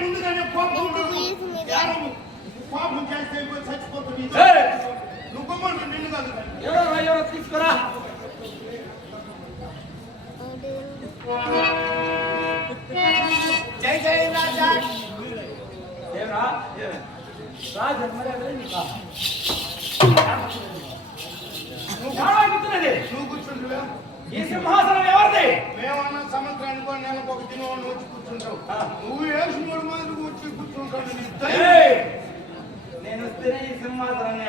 ముందుగానే పాపం చేస్తే చచ్చిపోతుంది. నువ్వు బొమ్మలు నిన్ను కాదు ఎవరో తీసుకురా. జై జై రాజా దేవరా రాజా నువ్వు కూర్చుంటువా? ఈ సింహాసనం ఎవరిది? మేమన్నా సంవత్సరానికి నెలకు ఒక దినం వచ్చి కూర్చుంటావు. నువ్వు వేసి 3 మంది వచ్చి కూర్చుంటావు. నేను వస్తేనే ఈ సింహాసనాన్ని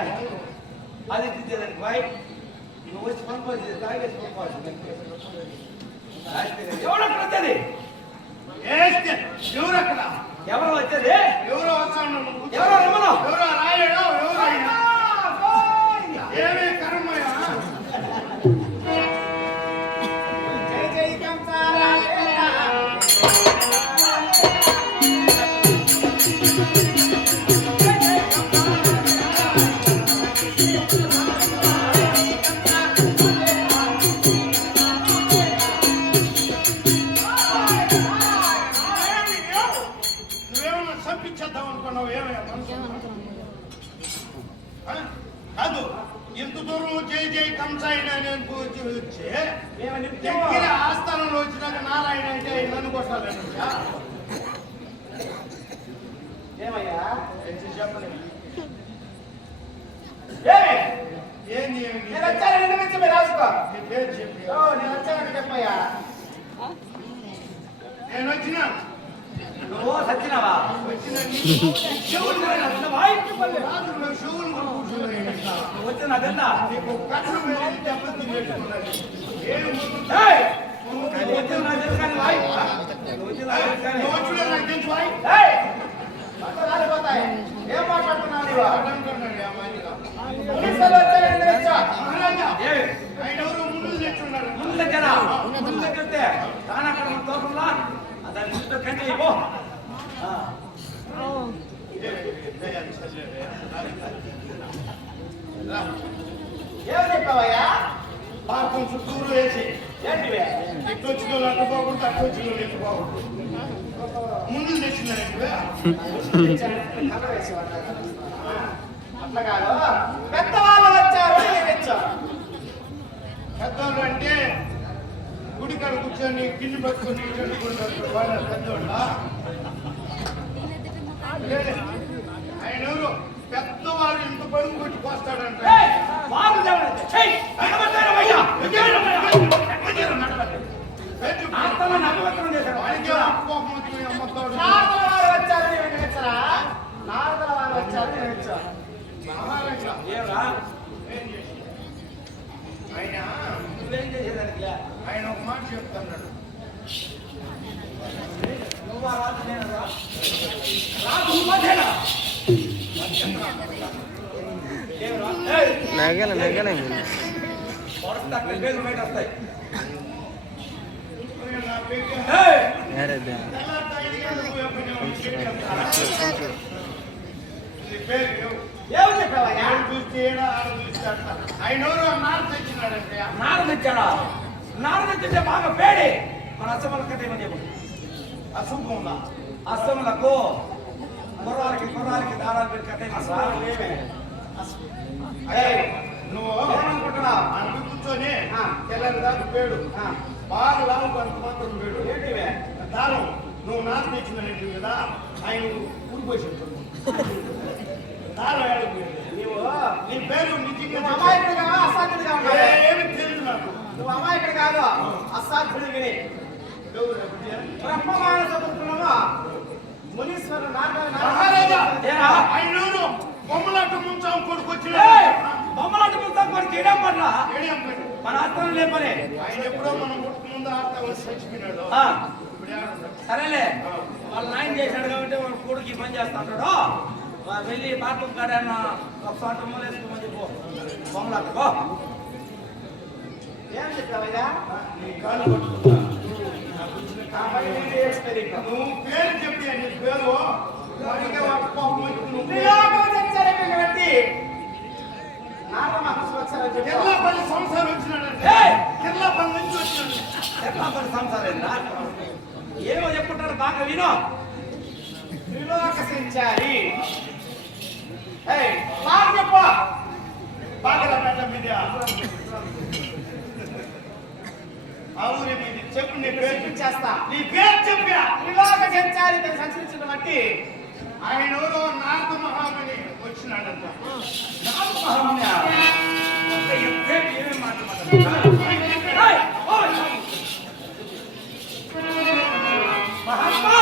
అది తీసేదానికి బాయ్. నువ్వు వచ్చి పంపాల్సి తాగేసి పంపాల్సి ఎవరొక్కడది? ఎవరక్కడ? ఎవరు వచ్చేది? ఎవరో వస్తాను. ఎవరో రమణ, ఎవరో రాయడం, ఎవరో ఏమే కర్మయ్య. జై జై కంసారా కాదు. ఇంత దూరం జై జై కంసాయన వచ్చి ఆస్థానంలో వచ్చినాక నారాయణ అంటే నన్ను కొట్టాలని ఏమయ్యా చెప్పలేదు. ఏంది నేను వచ్చాను రాసుకో. నీ పేరు చెప్పి నేను వచ్చానని చెప్పయ్యా. నేను వచ్చినా నువ్వు సచ్చినావా? వచ్చిన వచ్చినా నీకు కట్లు దెబ్బతి ఏం మాట్లాడుతున్నావు? ఆయన ఎవరు ముందు తెచ్చున్నారు. ముందు తెచ్చారా? ముందు తెచ్చితే కానీ అక్కడ తోపంలా దాన్ని కంటే ఏమో చెప్పావయ్యా? పాపం చుట్టూరు వేసి ఏంటివే ఇటు వచ్చిన వాళ్ళు అట్టు పోకుండా అటు వచ్చిన వాళ్ళు ఎట్టు పోకుండా ముందు తెచ్చినారంటే అట్లా కాదు. పెద్దవాళ్ళు వచ్చారు. పెద్దవాళ్ళు అంటే గుడికాడ కూర్చొని గిన్నె పట్టుకొని చదువుకుంటారు వాళ్ళ పెద్దవాళ్ళ. ఆయన ఎవరు పెద్దవాళ్ళు ఇంత పడుగు కొట్టి పోస్తాడంటే ఆయన ఒక మాట చెప్తున్నాడు. నగలే నారదించే బాగా పేడి మన అసమల కథ ఏమని చెప్పు. అశుభంగా అసములకు కుర్రాలకి దారాలు పెట్టి కథ నువ్వు ఏమనుకుంటున్నావు? అన్ని కూర్చొని తెల్లని దాకా పేడు బాగా లాభం అంత మాత్రం పేడు ఏంటివే దారం నువ్వు నాకు తెచ్చినట్టు కదా. ఆయన ఊరిపోయి దారం నీవు నీ పేరు నిజంగా అమాయకుడిగా అసాధ్యుడిగా ఏమి తెలియదు నాకు. నువ్వు అమాయకుడు కాదు, అసాధ్యుడు విని బ్రహ్మమాన చదువుతున్నావా? మునీశ్వరు ఆయన బొమ్మలాట ముంచాం కొడుకొచ్చి బొమ్మలాట ముంచాం కొడుకు ఏడాం పట్ల మన అర్థం లేపనే. ఆయన ఎప్పుడో మనం ముందు అర్థం చచ్చిపోయినాడు. సరేలే వాళ్ళ నాయన చేశాడు కాబట్టి వాళ్ళ కొడుకు పని చేస్తా ఉంటాడు. వెళ్ళి బాత్రూమ్ కాడ ఒక చోట మూలేసుకోమని చెప్పు. బొమ్మలాట పో. ఏం చెప్పావయ్యా? నీ కాలు పట్టుకుంటా. నువ్వు పేరు చెప్పి నీ పేరు అడిగే వాటి పాపం వచ్చి నువ్వు ఎల్లపల్లి సంసారం వచ్చినాడంటే ఎల్లపల్లి నుంచి వచ్చినాడు. ఎట్లా సంసారం ఏమో చెప్పుంటాడు బాగా వినో. త్రిలోక సంచారి చెప్ప బాగా పెట్ట మీద ఆ ఊరి మీద చెప్పు నీ పేరు చేస్తా. నీ పేరు చెప్పా. త్రిలోక సంచారి సంచరించడం బట్టి ఆయన ఎవరో నారద మహాముని వచ్చినాడంట. నాలుగు మహాముని ఏమేమి మాట్లాడుతున్నారు? మహాత్మా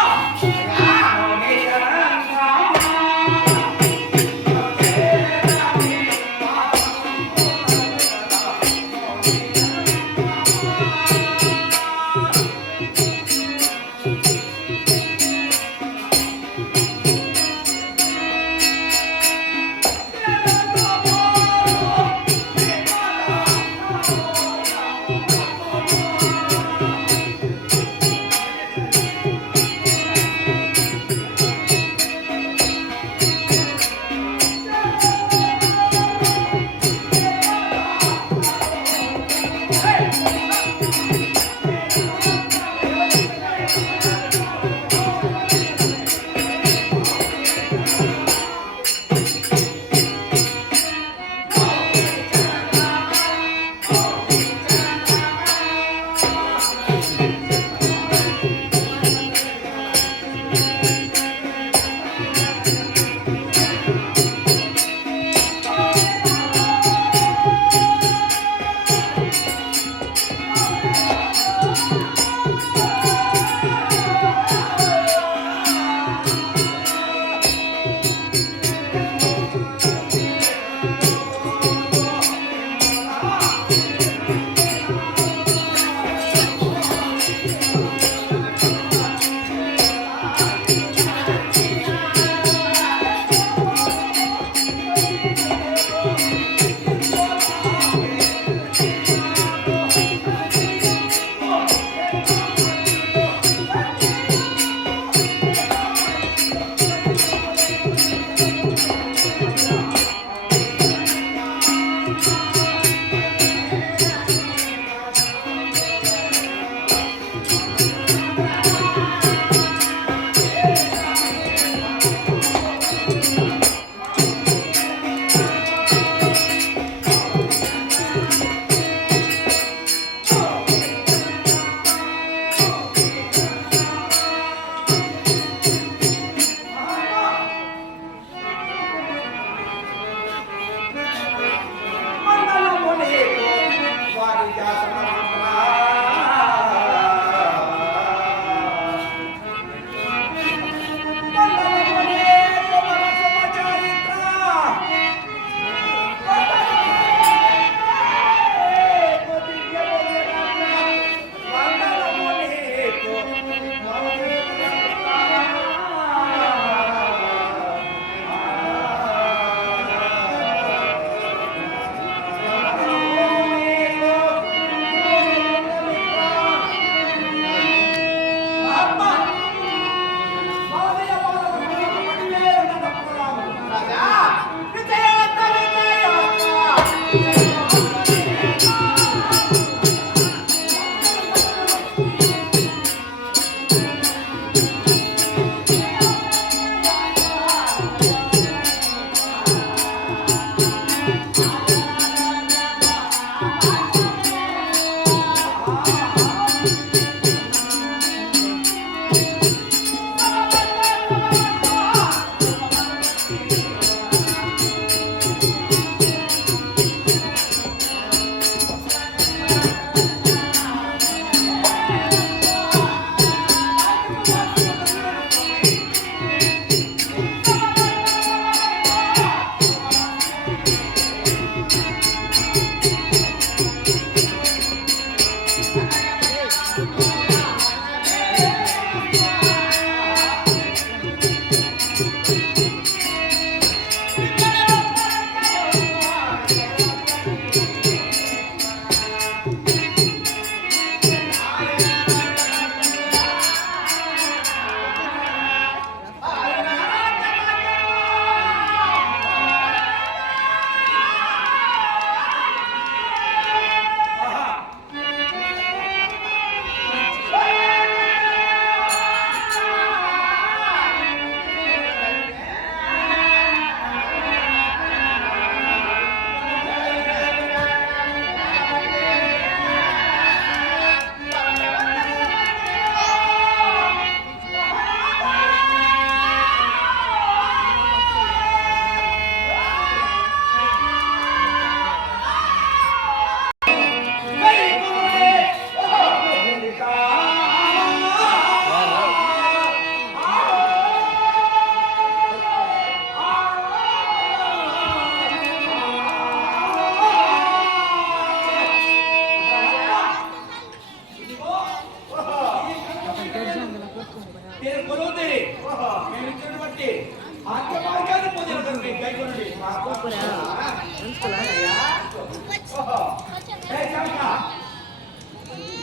ఆకే మార్గాన్ని పొందినటువంటి కైకొనండి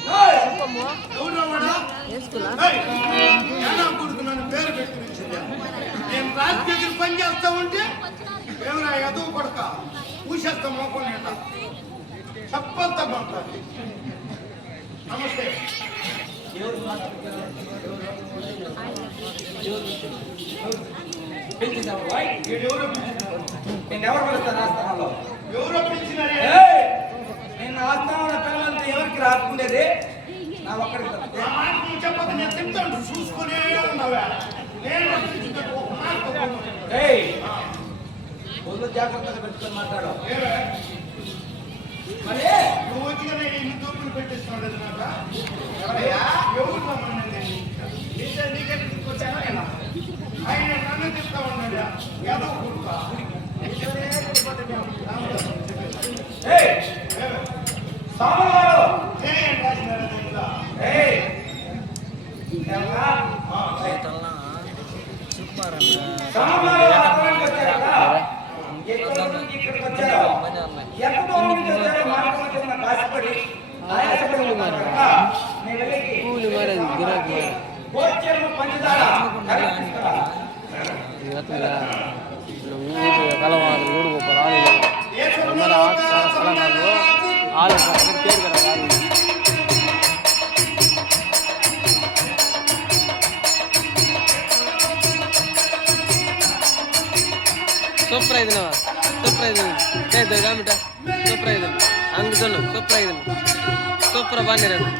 ఎవరో వాడా? ఏయ్, ఏనా కొడుకు నన్ను పేరు పెట్టి పిలిచిందా? నేను రాజు దగ్గర పని చేస్తా ఉంటే ఎవరా ఎదుగు కొడక ఊసేస్తా మోకం నిండా చెప్పంత పంపుతుంది. నమస్తే. వీడెవరో పిలిచినారు. ఎవరు పిలుస్తారు ఆస్థానంలో? ఎవరో పిలిచినారే? నేను ఆస్థానంలో పిల్లలంతా ఎవరికి రాకుండేది నా ఒక్కడికి తప్పితే. ఆ మాట నువ్వు చెప్పక నేను చెప్తాను చూసుకునే ఉన్నావా? నేను పిలిచినట్టు ఒక మాట చెప్పను. ఏయ్, ఒళ్ళు జాగ్రత్తగా పెట్టుకొని మాట్లాడు. ఏవే? మరి నువ్వు వచ్చిగానే ఇన్ని తూపులు పెట్టిస్తున్నాడు నాక ఎవరయ్యా? ఎవరు రమ్మన్నది? నీకే తీసుకొచ్చానా నేను? ఆయన నన్ను చెప్తా ఉన్నాడా? ఏదో కొడుక ఏయ్, సామగారు, ఏయ్, ఎవరా? సామగారు ఆస్థానానికి వచ్చారా? ఎక్కడి నుంచి ఇక్కడికి వచ్చారో? ఎక్కడో నుంచి వచ్చారో మాట్లాడుతున్న నాకు ఆశపడి ఆయాసపడి ఉన్నాను కనుక నేను వెళ్ళి భోజనం పంచదార కరెక్ట్ తీసుకురా. ಸೂಪರ್ ಇದನ್ನ ಸೂಪರ್ ಇದನ್ನ ಕೈ ದೊಡ್ಡ ಸೂಪರ್ ಇದನ್ನ ಹಂಗೆ ಸೂಪರ್ ಇದನ್ನ ಸೂಪರ್ ಬಂದಿರೋದು